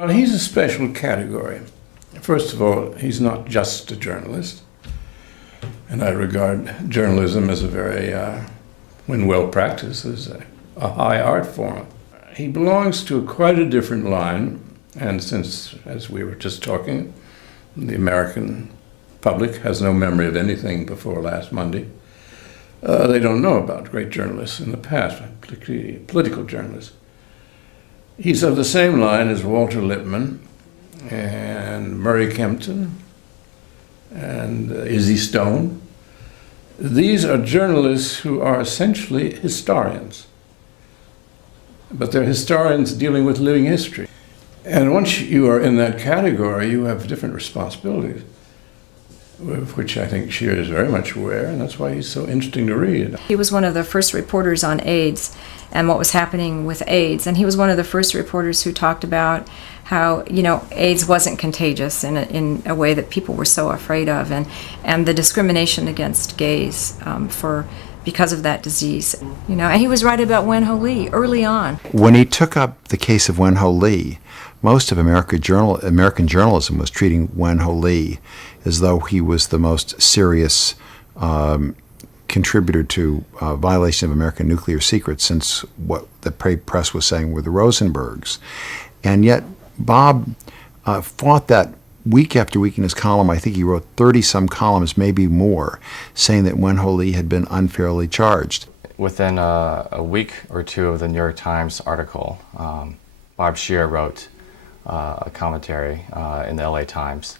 Well, he's a special category. First of all, he's not just a journalist, and I regard journalism as a very, when well practiced, as a high art form. He belongs to quite a different line, and since, as we were just talking, the American public has no memory of anything before last Monday, they don't know about great journalists in the past, particularly political journalists. He's of the same line as Walter Lippmann and Murray Kempton and Izzy Stone. These are journalists who are essentially historians, but they're historians dealing with living history. And once you are in that category, you have different responsibilities, of which I think Scheer is very much aware, and that's why he's so interesting to read. He was one of the first reporters on AIDS and what was happening with AIDS, and he was one of the first reporters who talked about how, AIDS wasn't contagious in a way that people were so afraid of, and the discrimination against gays because of that disease. And he was right about Wen Ho Lee early on. When he took up the case of Wen Ho Lee, most of American journalism was treating Wen Ho Lee as though he was the most serious contributor to violation of American nuclear secrets since what the press was saying were the Rosenbergs. And yet Bob fought that week after week in his column. I think he wrote 30-some columns, maybe more, saying that Wen Ho Lee had been unfairly charged. Within a week or two of the New York Times article, Bob Scheer wrote a commentary in the LA Times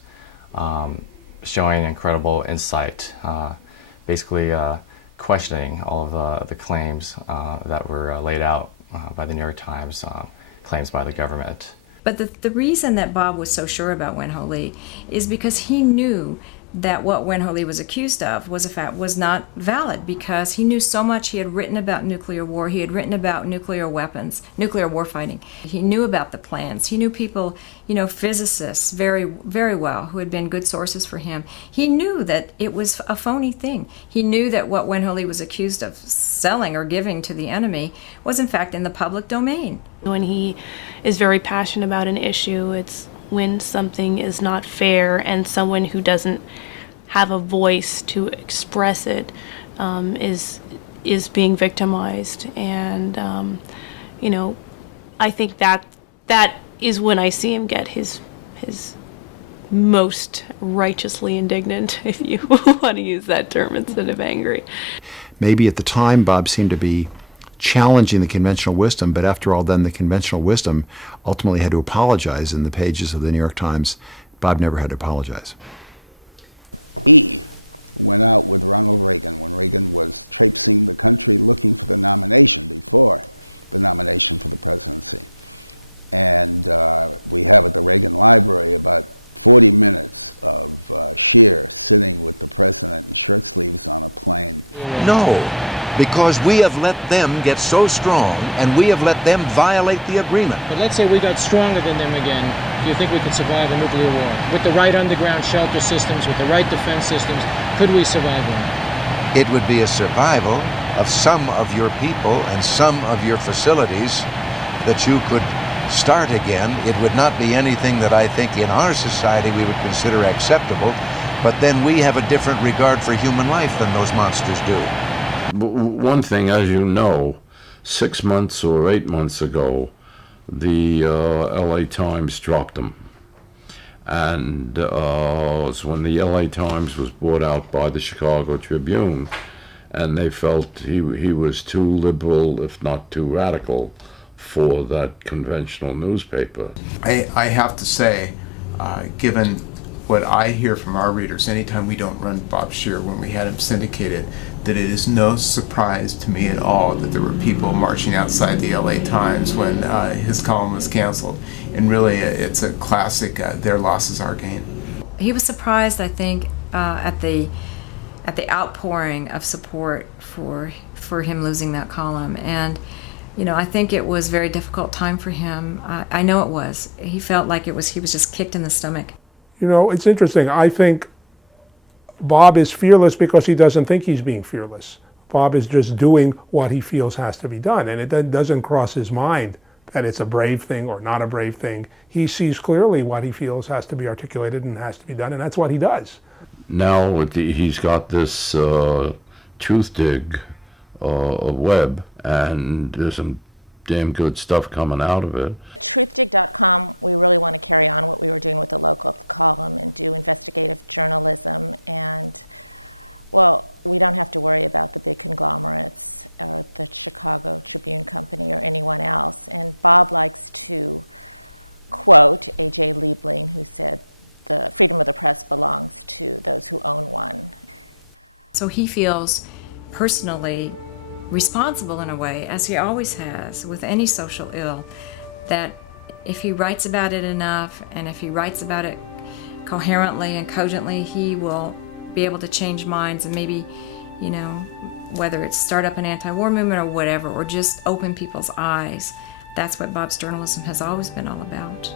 showing incredible insight, basically questioning all of the claims that were laid out by the New York Times, claims by the government. But the reason that Bob was so sure about Wen Ho Lee is because he knew that what Wen Ho Lee was accused of was not valid, because he knew so much. He had written about nuclear war. He had written about nuclear weapons, nuclear warfighting. He knew about the plans. He knew people, physicists very, very well, who had been good sources for him. He knew that it was a phony thing. He knew that what Wen Ho Lee was accused of selling or giving to the enemy was in fact in the public domain. When he is very passionate about an issue, it's when something is not fair and someone who doesn't have a voice to express it is being victimized. And I think that is when I see him get his most righteously indignant, if you want to use that term instead of angry. Maybe at the time Bob seemed to be challenging the conventional wisdom, but after all, then the conventional wisdom ultimately had to apologize in the pages of the New York Times. Bob never had to apologize. He went out with Ronald Reagan when Reagan was traipsing the country looking for the nomination before the nomination for the presidency. And we have at the Reagan Library about 40 minutes of Scheer sitting with the president in shirt sleeves on a plane. No, because we have let them get so strong and we have let them violate the agreement. But let's say we got stronger than them again. Do you think we could survive a nuclear war? With the right underground shelter systems, with the right defense systems, could we survive one? It would be a survival of some of your people and some of your facilities that you could start again. It would not be anything that I think in our society we would consider acceptable, but then we have a different regard for human life than those monsters do. One thing, as you know, 6 months or 8 months ago, the LA Times dropped him. And it was when the LA Times was bought out by the Chicago Tribune, and they felt he was too liberal, if not too radical, for that conventional newspaper. I have to say, given what I hear from our readers anytime we don't run Bob Scheer when we had him syndicated, that it is no surprise to me at all that there were people marching outside the LA Times when his column was canceled. And really, it's a classic, their loss is our gain. He was surprised, I think, at the outpouring of support for him losing that column. And I think it was a very difficult time for him. I know it was. He felt like he was just kicked in the stomach. It's interesting. I think Bob is fearless because he doesn't think he's being fearless. Bob is just doing what he feels has to be done, and it then doesn't cross his mind that it's a brave thing or not a brave thing. He sees clearly what he feels has to be articulated and has to be done, and that's what he does. Now he's got this truth dig web, and there's some damn good stuff coming out of it. Truthdig.com, we really want to carry on what we were doing with the local column and do investigative journalism. And, well, we don't have to worry about the big conglomerates or the Chicago Tribune Company or anyone else. And Bob likes to quote A.J. Liebling, who said, "The freedom of the press belongs to those who own one." So he feels personally responsible in a way, as he always has with any social ill, that if he writes about it enough and if he writes about it coherently and cogently, he will be able to change minds and maybe, you know, whether it's start up an anti-war movement or whatever, or just open people's eyes. That's what Bob's journalism has always been all about.